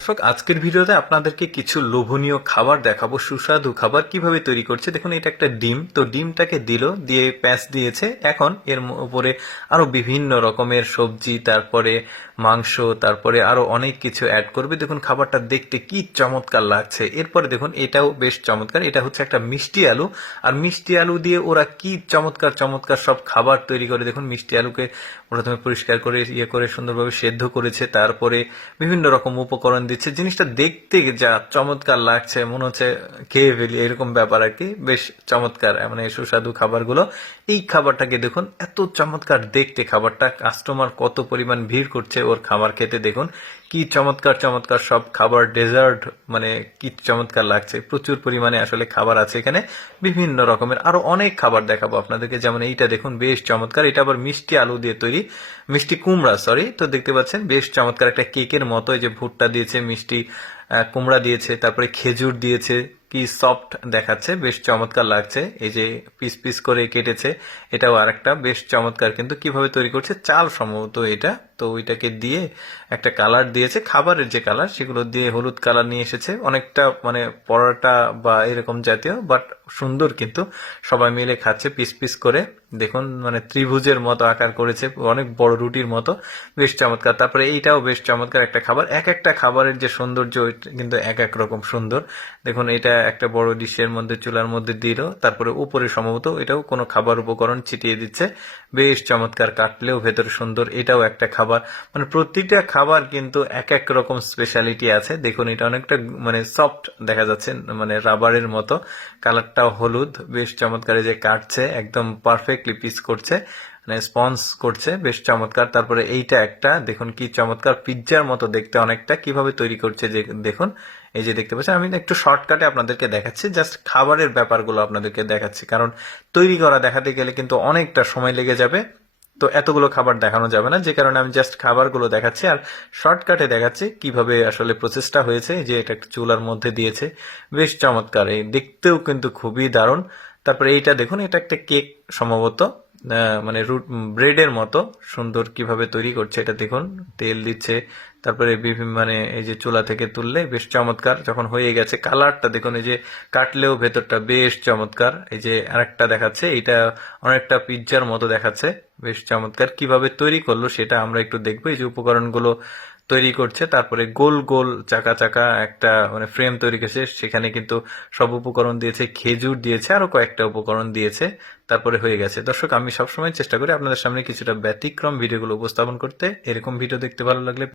দর্শক, আজকের ভিডিওতে আপনাদেরকে কিছু লোভনীয় খাবার দেখাবো। সুস্বাদু খাবার কিভাবে তৈরি করছে দেখুন। এটা একটা ডিম, তো ডিমটাকে দিয়ে প্যাঁচ দিয়েছে। এখন এর উপরে আরো বিভিন্ন রকমের সবজি, তারপরে মাংস, তারপরে আরো অনেক কিছু অ্যাড করবে। দেখুন খাবারটা দেখতে কি চমৎকার লাগছে। এরপরে দেখুন এটাও বেশ চমৎকার। এটা হচ্ছে একটা মিষ্টি আলু, আর মিষ্টি আলু দিয়ে ওরা কি চমৎকার চমৎকার সব খাবার তৈরি করে। দেখুন মিষ্টি আলুকে প্রথমে পরিষ্কার করে করে সুন্দরভাবে সেদ্ধ করেছে, তারপরে বিভিন্ন রকম উপকরণ দিচ্ছে। জিনিসটা দেখতে যা চমৎকার লাগছে, মনে হচ্ছে খেয়ে ফেলি এরকম ব্যাপার আর কি। বেশ চমৎকার, মানে সুস্বাদু খাবারগুলো। এই খাবারটাকে দেখুন, এত চমৎকার দেখতে খাবারটা। কাস্টমার কত পরিমাণ ভিড় করছে ওর খাবার খেতে। দেখুন কি চমৎকার চমৎকার সব খাবার, ডেজার্ট, মানে কি চমৎকার লাগছে। প্রচুর পরিমাণে আসলে খাবার আছে এখানে, বিভিন্ন রকমের আরো অনেক খাবার দেখাবো আপনাদেরকে। যেমন এইটা দেখুন, বেশ চমৎকার। এটা আবার মিষ্টি আলু দিয়ে তৈরি, মিষ্টি কুমড়া, সরি। তো দেখতে পাচ্ছেন বেশ চমৎকার একটা কেকের মতো। এই যে ভুট্টা দিয়েছে, মিষ্টি কুমড়া দিয়েছে, তারপরে খেজুর দিয়েছে। কি সফট দেখাচ্ছে, বেশ চমৎকার লাগছে। এই যে পিস পিস করে কেটেছে, এটাও আরেকটা বেশ চমৎকার। কিন্তু কিভাবে তৈরি করছে, চাল সম্ভবত এটা। তো ওইটাকে দিয়ে একটা কালার দিয়েছে, খাবারের যে কালার সেগুলো দিয়ে হলুদ কালার নিয়ে এসেছে। অনেকটা মানে পরোটা বা এরকম জাতীয়, বাট সুন্দর। কিন্তু সবাই মিলে খাচ্ছে পিস পিস করে। দেখুন মানে ত্রিভুজের মতো আকার করেছে, অনেক বড় রুটির মতো। বেশ চমৎকার। তারপরে এইটাও বেশ চমৎকার একটা খাবার। এক একটা খাবারের যে সৌন্দর্য কিন্তু এক এক রকম সুন্দর। দেখুন এটা একটা বড় ডিশের মধ্যে চুলার মধ্যে দিল, তারপরে উপরে সম্ভবত এটাও কোনো খাবার উপকরণ ছিটিয়ে দিচ্ছে। বেশ চমৎকার, কাটলেও ভেতরে সুন্দর। এটাও একটা খাবার। মানে প্রতিটা খাবার কিন্তু এক এক রকম স্পেশালিটি আছে। দেখুন এটা অনেকটা মানে সফট দেখা যাচ্ছে, মানে রাবারের মতো। কালারটাও হলুদ, বেশ চমৎকার। এই যে কাটছে, একদম পারফেক্টলি পিস করছে, মানে স্পঞ্জ করছে, বেশ চমৎকার। তারপরে এইটা একটা দেখুন কি চমৎকার, পিৎজার মতো দেখতে অনেকটা। কিভাবে তৈরি করছে যে দেখুন, এই যে দেখতে পাচ্ছেন। আমি একটু শর্টকাটে আপনাদেরকে দেখাচ্ছি, জাস্ট খাবারের ব্যাপারগুলো আপনাদেরকে দেখাচ্ছি, কারণ তৈরি করা দেখাতে গেলে কিন্তু অনেকটা সময় লেগে যাবে। তো এতগুলো খাবার দেখানো যাবে না, যে কারণে আমি জাস্ট খাবারগুলো দেখাচ্ছি আর শর্টকাটে দেখাচ্ছি কিভাবে আসলে প্রসেসটা হয়েছে। যে এটা একটা চুলার মধ্যে দিয়েছে, বেশ চমৎকার। এই দেখতেও কিন্তু খুবই দারুণ। তারপরে এইটা দেখুন, এটা একটা কেক সম্ভবত, মানে ব্রেডের মতো সুন্দর। কিভাবে তৈরি করছে এটা দেখুন, তেল দিচ্ছে, তারপরে বিভিন্ন মানে এই যে চুলা থেকে তুললে বেশ চমৎকার। যখন হয়ে গেছে, কালারটা দেখুন, এই যে কাটলেও ভেতরটা বেশ চমৎকার। এই যে আরেকটা দেখাচ্ছে, এটা অনেকটা পিৎজার মতো দেখাচ্ছে, বেশ চমৎকার। কিভাবে তৈরি করলো সেটা আমরা একটু দেখবো। এই যে উপকরণগুলো তৈরি করছে, তারপরে গোল গোল চাকা চাকা একটা মানে ফ্রেম তৈরি করেছে, সেখানে কিন্তু সব উপকরণ দিয়েছে, খেজুর দিয়েছে, আরো কয়েকটা উপকরণ দিয়েছে। তারপরে হয়ে গেছে। দর্শক, আমি সবসময় চেষ্টা করি আপনাদের সামনে কিছুটা ব্যতিক্রম ভিডিওগুলো উপস্থাপন করতে। এরকম ভিডিও দেখতে ভালো লাগলে